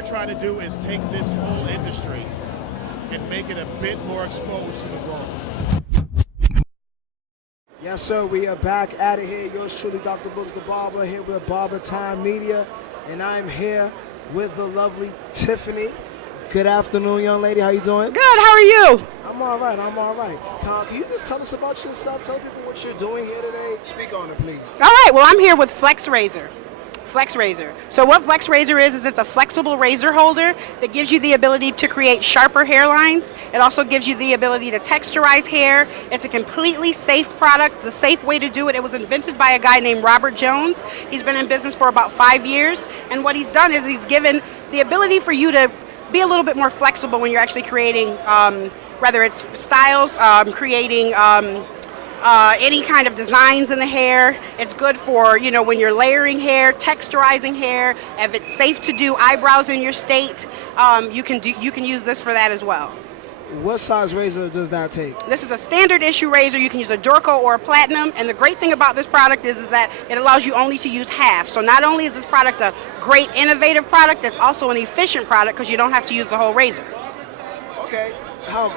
we're trying to do is take this whole industry and make it a bit more exposed to the world. Yes, sir. We are back at it here. Yours truly, Dr. Books the Barber, here with Barber Time Media, and I'm here with the lovely Tiffany. Good afternoon, young lady. How you doing? Good. How are you? I'm all right. I'm all right. Kyle, can you just tell us about yourself? Tell people what you're doing here today. Speak on it, please. All right. Well, I'm here with Flex Razor. Flex Razor. So what Flex Razor is it's a flexible razor holder that gives you the ability to create sharper hairlines. It also gives you the ability to texturize hair. It's a completely safe product, the safe way to do it. It was invented by a guy named Robert Jones. He's been in business for about 5 years, and what he's done is he's given the ability for you to be a little bit more flexible when you're actually creating, whether it's styles, creating any kind of designs in the hair. It's good for, when you're layering hair, texturizing hair. If it's safe to do eyebrows in your state, you can use this for that as well. What size razor does that take? This is a standard issue razor. You can use a Durco or a Platinum, and the great thing about this product is that it allows you only to use half. So not only is this product a great innovative product, it's also an efficient product because you don't have to use the whole razor. Okay.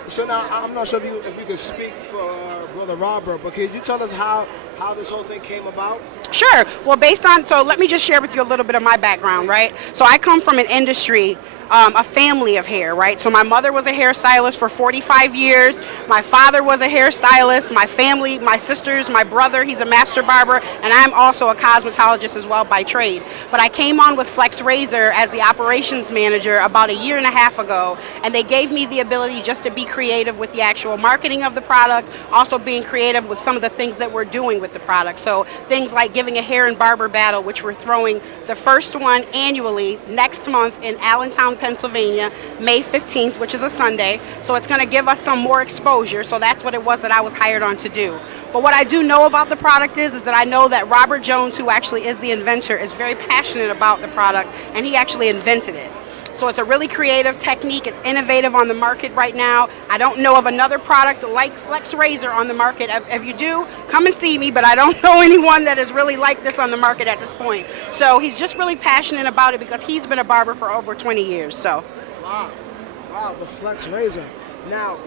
So now I'm not sure if you could speak for Brother Robert, but could you tell us how this whole thing came about? Sure. Well, so let me just share with you a little bit of my background, right? So I come from an industry, a family of hair, right? So my mother was a hairstylist for 45 years. My father was a hairstylist. My family, my sisters, my brother, he's a master barber, and I'm also a cosmetologist as well by trade. But I came on with Flex Razor as the operations manager about 1.5 years ago, and they gave me the ability just to be creative with the actual marketing of the product, also being creative with some of the things that we're doing with the product. So things like giving a hair and barber battle, which we're throwing the first one annually next month in Allentown, Pennsylvania, May 15th, which is a Sunday. So it's going to give us some more exposure. So that's what it was that I was hired on to do. But what I do know about the product is that I know that Robert Jones, who actually is the inventor, is very passionate about the product, and he actually invented it. So it's a really creative technique. It's innovative on the market right now. I don't know of another product like Flex Razor on the market. If you do, come and see me, but I don't know anyone that is really like this on the market at this point. So he's just really passionate about it because he's been a barber for over 20 years. So. Wow, the Flex Razor. Now,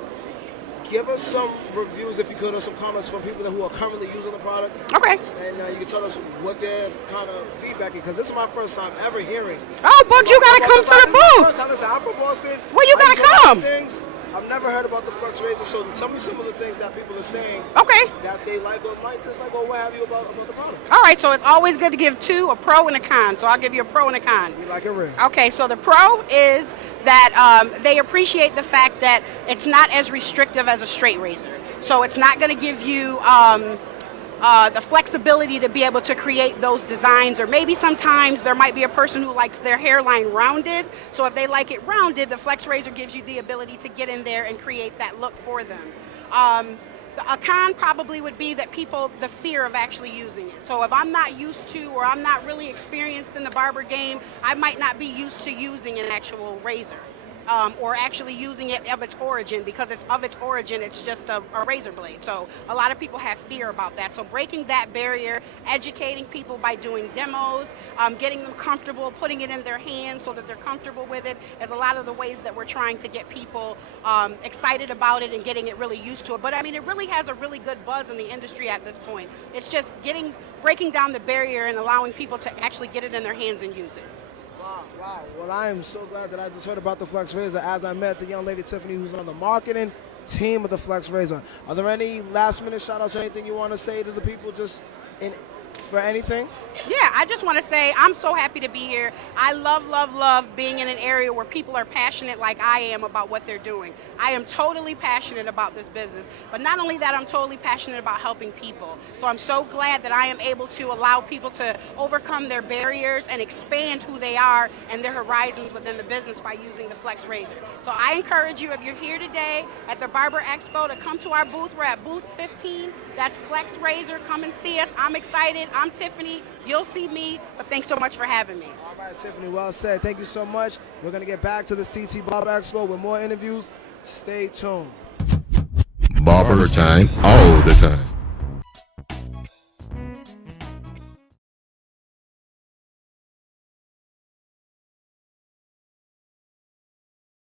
give us some reviews, if you could, or some comments from people who are currently using the product. Okay. And you can tell us what their kind of feedback is, because this is my first time ever hearing. Oh, but you gotta come to the booth. Listen, I'm from Boston. Well, you gotta come. I've never heard about the Flex Razor, so tell me some of the things that people are saying. Okay. That they like or might dislike or what have you about the product. All right, so it's always good to give two, a pro and a con. So I'll give you a pro and a con. We like it real. Okay, so the pro is that they appreciate the fact that it's not as restrictive as a straight razor. So it's not going to give you the flexibility to be able to create those designs, or maybe sometimes there might be a person who likes their hairline rounded. So if they like it rounded, the Flex Razor gives you the ability to get in there and create that look for them. A con probably would be that the fear of actually using it. So if I'm not used to, or I'm not really experienced in the barber game, I might not be used to using an actual razor. Or actually using it of its origin, because it's just a razor blade. So a lot of people have fear about that. So breaking that barrier, educating people by doing demos, getting them comfortable, putting it in their hands so that they're comfortable with it, is a lot of the ways that we're trying to get people excited about it and getting it really used to it. But I mean, it really has a really good buzz in the industry at this point. It's just breaking down the barrier and allowing people to actually get it in their hands and use it. Wow. Well, I am so glad that I just heard about the Flex Razor as I met the young lady Tiffany, who's on the marketing team of the Flex Razor. Are there any last-minute shout-outs or anything you want to say to the people for anything? Yeah, I just want to say I'm so happy to be here. I love being in an area where people are passionate like I am about what they're doing. I am totally passionate about this business, but not only that, I'm totally passionate about helping people. So I'm so glad that I am able to allow people to overcome their barriers and expand who they are and their horizons within the business by using the Flex Razor. So I encourage you, if you're here today at the Barber Expo, to come to our booth. We're at booth 15. That's Flex Razor. Come and see us. I'm excited. I'm Tiffany. You'll see me, but thanks so much for having me. All right, Tiffany, well said. Thank you so much. We're going to get back to the CT Barber Expo with more interviews. Stay tuned. Barber time, all the time.